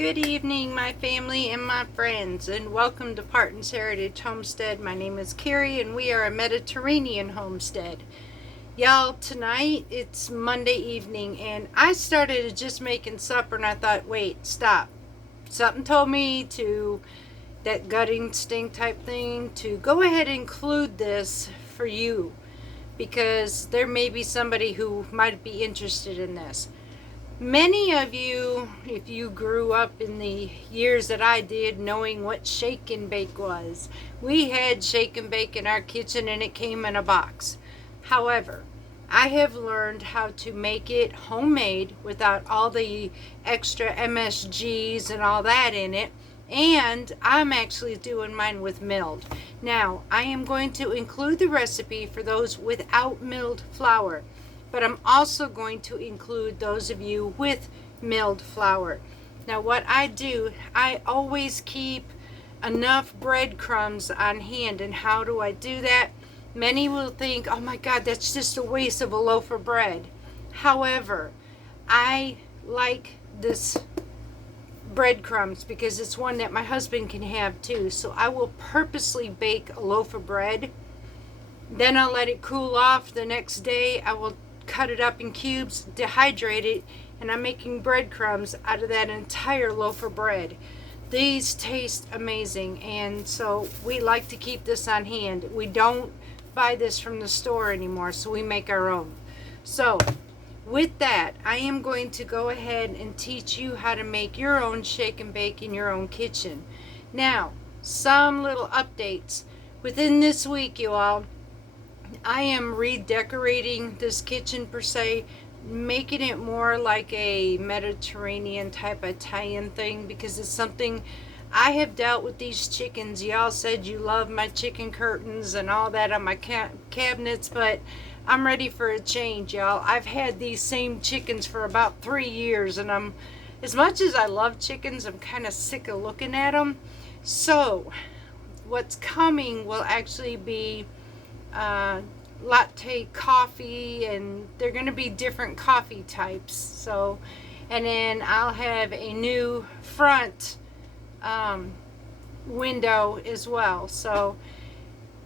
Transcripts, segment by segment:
Good evening, my family and my friends, and welcome to Parton's Heritage Homestead. My name is Carrie, and we are a Mediterranean homestead. Y'all, tonight it's Monday evening, and I started just making supper, and I thought, wait, stop. Something told me to, that gut instinct type thing, to go ahead and include this for you, because there may be somebody who might be interested in this. Many of you, if you grew up in the years that I did, knowing what shake and bake was, we had shake and bake in our kitchen and it came in a box. However, I have learned how to make it homemade without all the extra MSGs and all that in it. And I'm actually doing mine with milled. Now, I am going to include the recipe for those without milled flour, but I'm also going to include those of you with milled flour. Now what I do, I always keep enough breadcrumbs on hand. And how do I do that? Many will think, oh my God, that's just a waste of a loaf of bread. However, I like this breadcrumbs because it's one that my husband can have too. So I will purposely bake a loaf of bread. Then I'll let it cool off. The next day I will cut it up in cubes, dehydrate it, and I'm making breadcrumbs out of that entire loaf of bread. These taste amazing, and so we like to keep this on hand. We don't buy this from the store anymore, so we make our own. So with that, I am going to go ahead and teach you how to make your own shake and bake in your own kitchen. Now, some little updates. Within this week, you all, I am redecorating this kitchen per se, making it more like a Mediterranean type Italian thing, because it's something I have dealt with. These chickens, y'all said you love my chicken curtains and all that on my cabinets, but I'm ready for a change, y'all. I've had these same chickens for about 3 years, and as much as I love chickens, I'm kind of sick of looking at them. So what's coming will actually be latte coffee, and they're going to be different coffee types. So, and then I'll have a new front window as well. So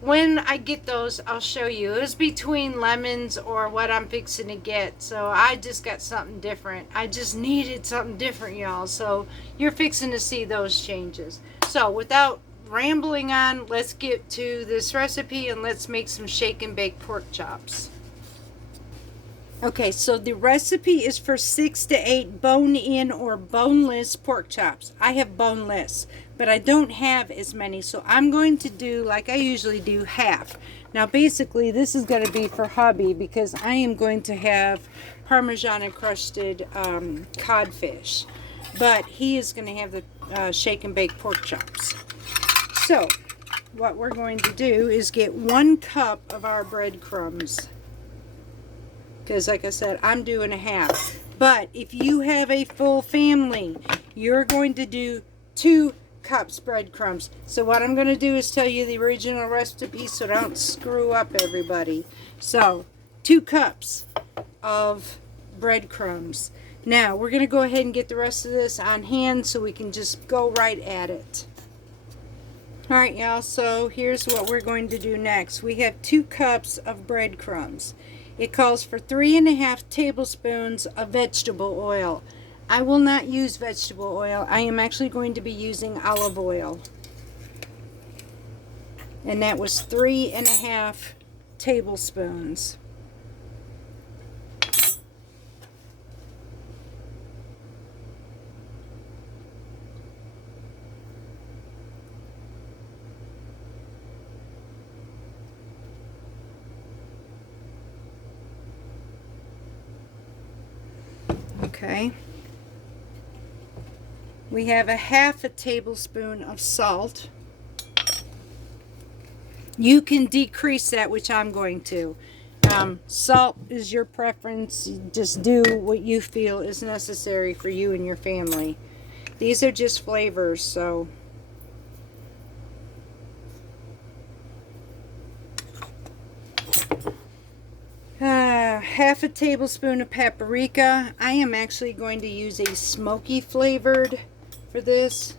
when I get those, I'll show you. It was between lemons or what I'm fixing to get, so I just got something different. I just needed something different, y'all. So you're fixing to see those changes. So without rambling on, let's get to this recipe and let's make some shake and bake pork chops. Okay, so the recipe is for 6 to 8 bone-in or boneless pork chops. I have boneless, but I don't have as many, so I'm going to do, like I usually do, half. Now basically this is going to be for hubby, because I am going to have Parmesan encrusted codfish, but he is going to have the shake and bake pork chops. So what we're going to do is get 1 cup of our breadcrumbs, because like I said, I'm doing a half. But if you have a full family, you're going to do 2 cups breadcrumbs. So what I'm going to do is tell you the original recipe so don't screw up everybody. So 2 cups of breadcrumbs. Now we're going to go ahead and get the rest of this on hand so we can just go right at it. Alright, y'all, so here's what we're going to do next. We have 2 cups of breadcrumbs. It calls for 3.5 tablespoons of vegetable oil. I will not use vegetable oil. I am actually going to be using olive oil. And that was 3.5 tablespoons. Okay, we have a 1/2 tablespoon of salt. You can decrease that, which I'm going to. Salt is your preference. Just do what you feel is necessary for you and your family. These are just flavors, so 1/2 tablespoon of paprika. I am actually going to use a smoky flavored for this.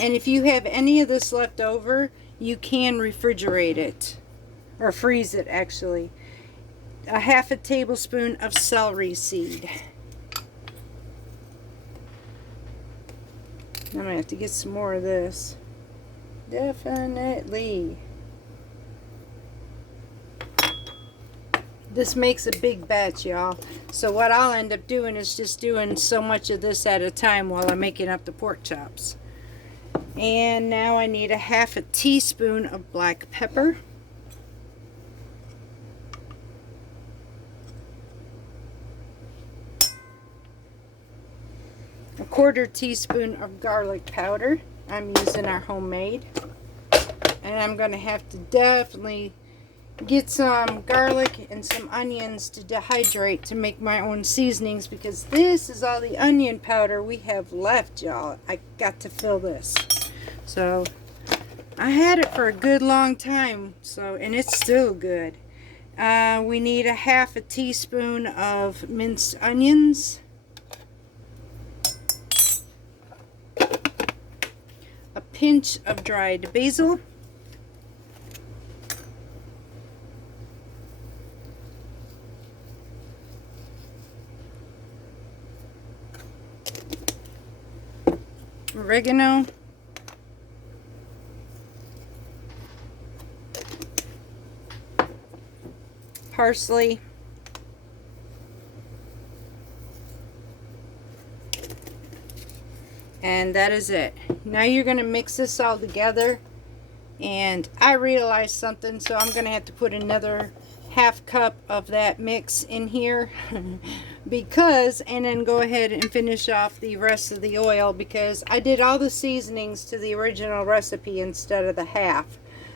And if you have any of this left over, you can refrigerate it, or freeze it actually. A half a tablespoon of celery seed. I'm gonna have to get some more of this. Definitely. This makes a big batch, y'all. So what I'll end up doing is just doing so much of this at a time while I'm making up the pork chops. And now I need a half a teaspoon of black pepper. A quarter teaspoon of garlic powder. I'm using our homemade. And I'm going to have to definitely get some garlic and some onions to dehydrate to make my own seasonings, because this is all the onion powder we have left, y'all. I got to fill this. So I had it for a good long time, and it's still good. We need a half a teaspoon of minced onions, a pinch of dried basil, oregano, parsley, and that is it. Now you're going to mix this all together, and I realized something, so I'm going to have to put another half cup of that mix in here because, and then go ahead and finish off the rest of the oil, because I did all the seasonings to the original recipe instead of the half.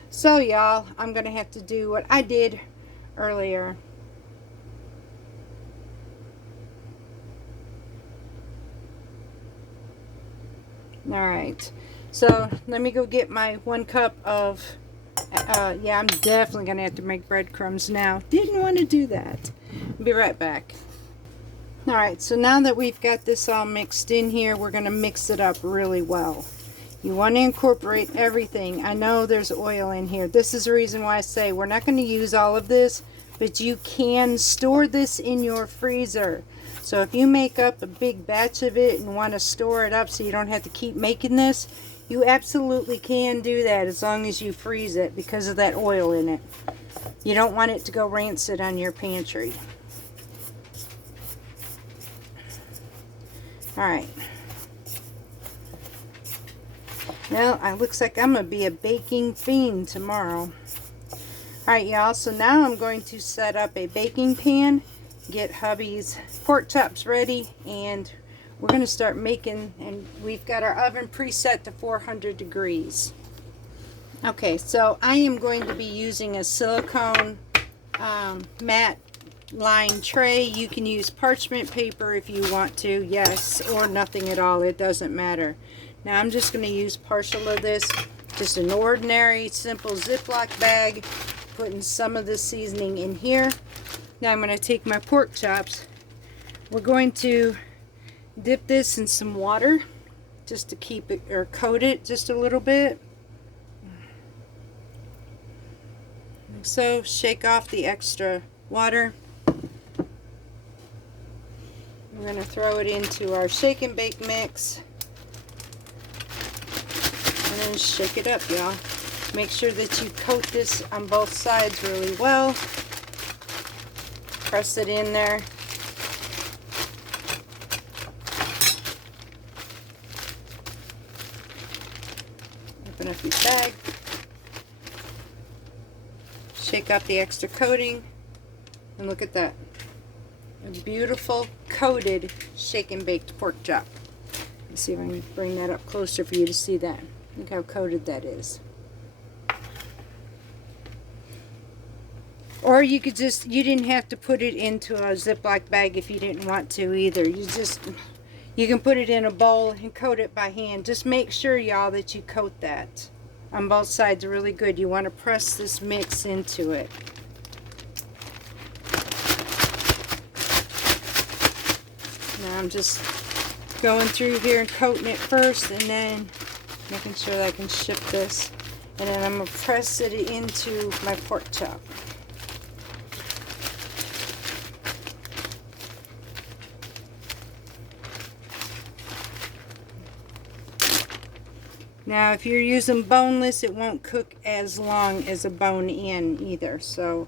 So y'all, I'm going to have to do what I did earlier. Alright, so let me go get my 1 cup of yeah, I'm definitely gonna have to make breadcrumbs now. Didn't want to do that. Be right back. Alright, so now that we've got this all mixed in here, we're gonna mix it up really well. You want to incorporate everything. I know there's oil in here. This is the reason why I say we're not going to use all of this, but you can store this in your freezer. So if you make up a big batch of it and want to store it up so you don't have to keep making this, you absolutely can do that as long as you freeze it because of that oil in it. You don't want it to go rancid on your pantry. Alright. Well, it looks like I'm going to be a baking fiend tomorrow. Alright, y'all, so now I'm going to set up a baking pan, get hubby's pork chops ready, and we're going to start making, and we've got our oven preset to 400 degrees. Okay, so I am going to be using a silicone matte line tray. You can use parchment paper if you want to, yes, or nothing at all. It doesn't matter. Now I'm just going to use partial of this, just an ordinary simple Ziploc bag, putting some of this seasoning in here. Now I'm going to take my pork chops. We're going to dip this in some water just to keep it, or coat it just a little bit. Like so, shake off the extra water. We're going to throw it into our shake and bake mix. And then shake it up, y'all. Make sure that you coat this on both sides really well. Press it in there. Open up your bag. Shake up the extra coating. And look at that. A beautiful coated shake and baked pork chop. Let's see if I can bring that up closer for you to see that. Look how coated that is. Or you could just, you didn't have to put it into a Ziploc bag if you didn't want to either. You can put it in a bowl and coat it by hand. Just make sure, y'all, that you coat that on both sides really good. You want to press this mix into it. Now I'm just going through here and coating it first, and then making sure that I can ship this. And then I'm going to press it into my pork chop. Now if you're using boneless, it won't cook as long as a bone-in either. So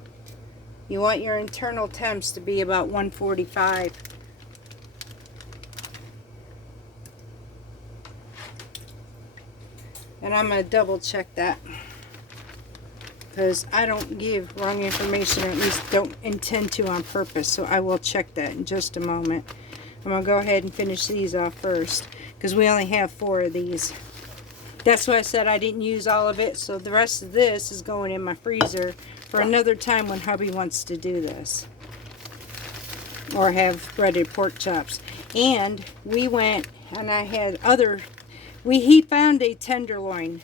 you want your internal temps to be about 145. And I'm going to double check that, because I don't give wrong information, or at least don't intend to on purpose. So I will check that in just a moment. I'm going to go ahead and finish these off first, because we only have 4 of these. That's why I said I didn't use all of it. So the rest of this is going in my freezer for another time when hubby wants to do this, or have breaded pork chops. And we went and I had other, he found a tenderloin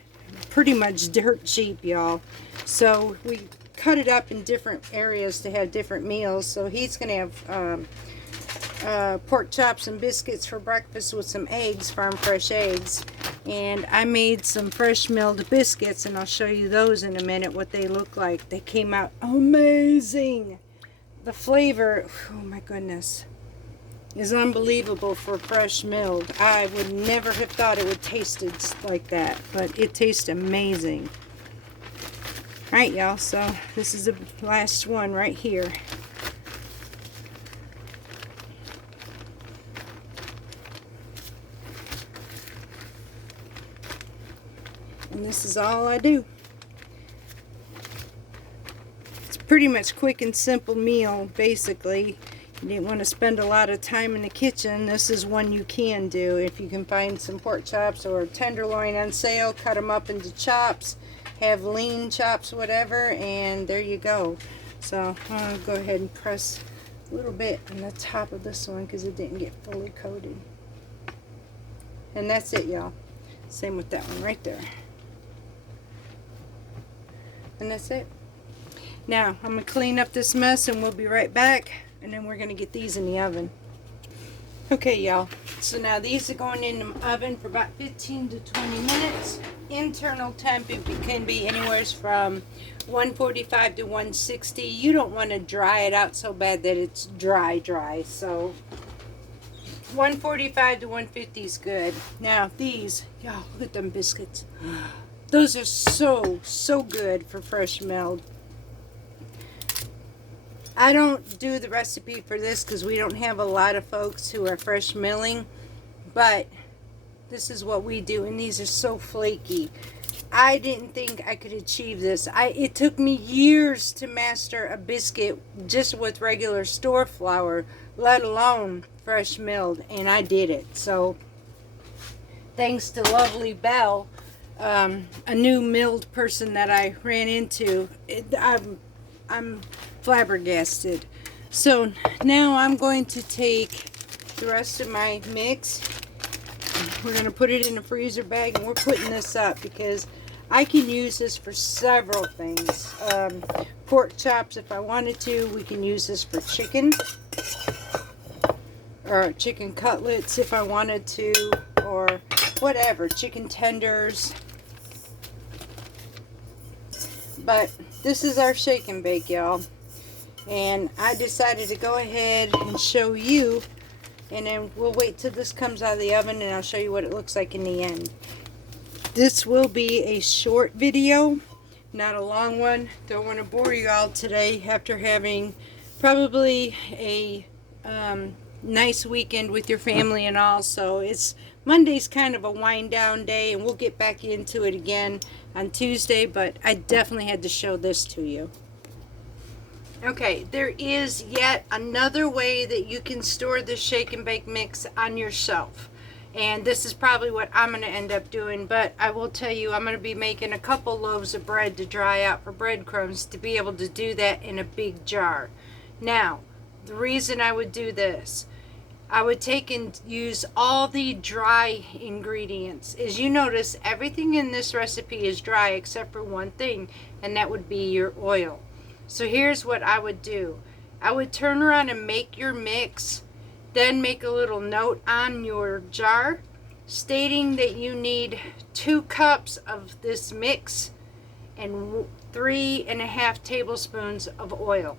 pretty much dirt cheap, y'all. So we cut it up in different areas to have different meals. So he's gonna have pork chops and biscuits for breakfast with some eggs, farm fresh eggs. And I made some fresh milled biscuits, and I'll show you those in a minute, what they look like. They came out amazing. The flavor, oh my goodness, is unbelievable for fresh milled. I would never have thought it would taste like that, but it tastes amazing. Alright, y'all, so this is the last one right here. And this is all I do. It's pretty much quick and simple meal, basically. You didn't want to spend a lot of time in the kitchen. This is one you can do. If you can find some pork chops or tenderloin on sale, cut them up into chops, have lean chops, whatever, and there you go. So I'm going to go ahead and press a little bit on the top of this one because it didn't get fully coated. And that's it, y'all. Same with that one right there. And that's it. Now I'm going to clean up this mess and we'll be right back, and then we're going to get these in the oven. Okay, y'all, so now these are going in the oven for about 15 to 20 minutes. Internal temp, it can be anywhere from 145 to 160. You don't want to dry it out so bad that it's dry, so 145 to 150 is good. Now these, y'all, look at them biscuits. Those are so good for fresh milled. I don't do the recipe for this because we don't have a lot of folks who are fresh milling, but this is what we do, and these are so flaky. I didn't think I could achieve this. It took me years to master a biscuit just with regular store flour, let alone fresh milled, and I did it. So thanks to lovely Belle, a new milled person that I ran into, I'm flabbergasted. So now I'm going to take the rest of my mix. We're going to put it in a freezer bag, and we're putting this up because I can use this for several things. Pork chops if I wanted to. We can use this for chicken, or chicken cutlets if I wanted to, or whatever, chicken tenders. But this is our shake and bake, y'all. And I decided to go ahead and show you, and then we'll wait till this comes out of the oven and I'll show you what it looks like in the end. This will be a short video, not a long one. Don't want to bore you all today after having probably a nice weekend with your family and all. So it's Monday's kind of a wind down day, and we'll get back into it again on Tuesday, but I definitely had to show this to you. Okay, there is yet another way that you can store this shake and bake mix on your shelf. And this is probably what I'm going to end up doing, but I will tell you, I'm going to be making a couple loaves of bread to dry out for breadcrumbs to be able to do that in a big jar. Now, the reason I would do this, I would take and use all the dry ingredients. As you notice, everything in this recipe is dry except for one thing, and that would be your oil. So here's what I would do. I would turn around and make your mix. Then make a little note on your jar stating that you need 2 cups of this mix and 3.5 tablespoons of oil.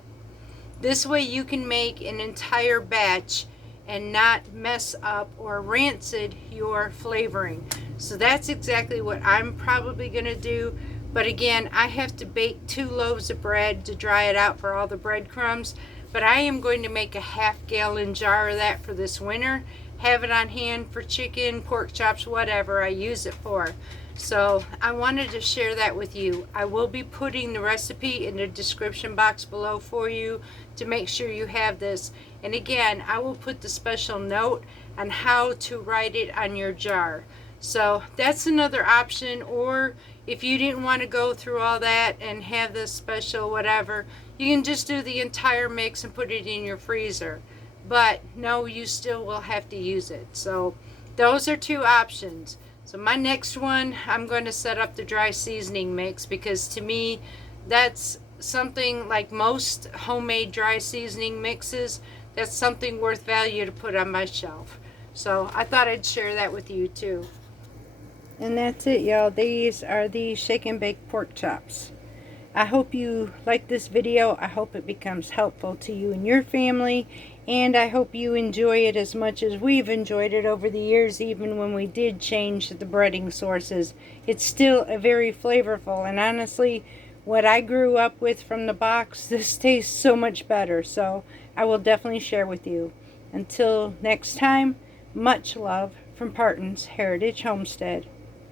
This way you can make an entire batch and not mess up or rancid your flavoring. So that's exactly what I'm probably going to do. But again, I have to bake 2 loaves of bread to dry it out for all the breadcrumbs. But I am going to make a 1/2 gallon jar of that for this winter. Have it on hand for chicken, pork chops, whatever I use it for. So I wanted to share that with you. I will be putting the recipe in the description box below for you to make sure you have this. And again, I will put the special note on how to write it on your jar. So that's another option. Or if you didn't want to go through all that and have this special whatever, you can just do the entire mix and put it in your freezer. But no, you still will have to use it. So those are 2 options. So my next one, I'm going to set up the dry seasoning mix, because to me that's something, like most homemade dry seasoning mixes, that's something worth value to put on my shelf. So I thought I'd share that with you too. And that's it, y'all. These are the shake and bake pork chops. I hope you like this video. I hope it becomes helpful to you and your family, and I hope you enjoy it as much as we've enjoyed it over the years. Even when we did change the breading sources, it's still a very flavorful, and honestly, what I grew up with from the box, this tastes so much better. So I will definitely share with you. Until next time, much love from Parton's Heritage Homestead.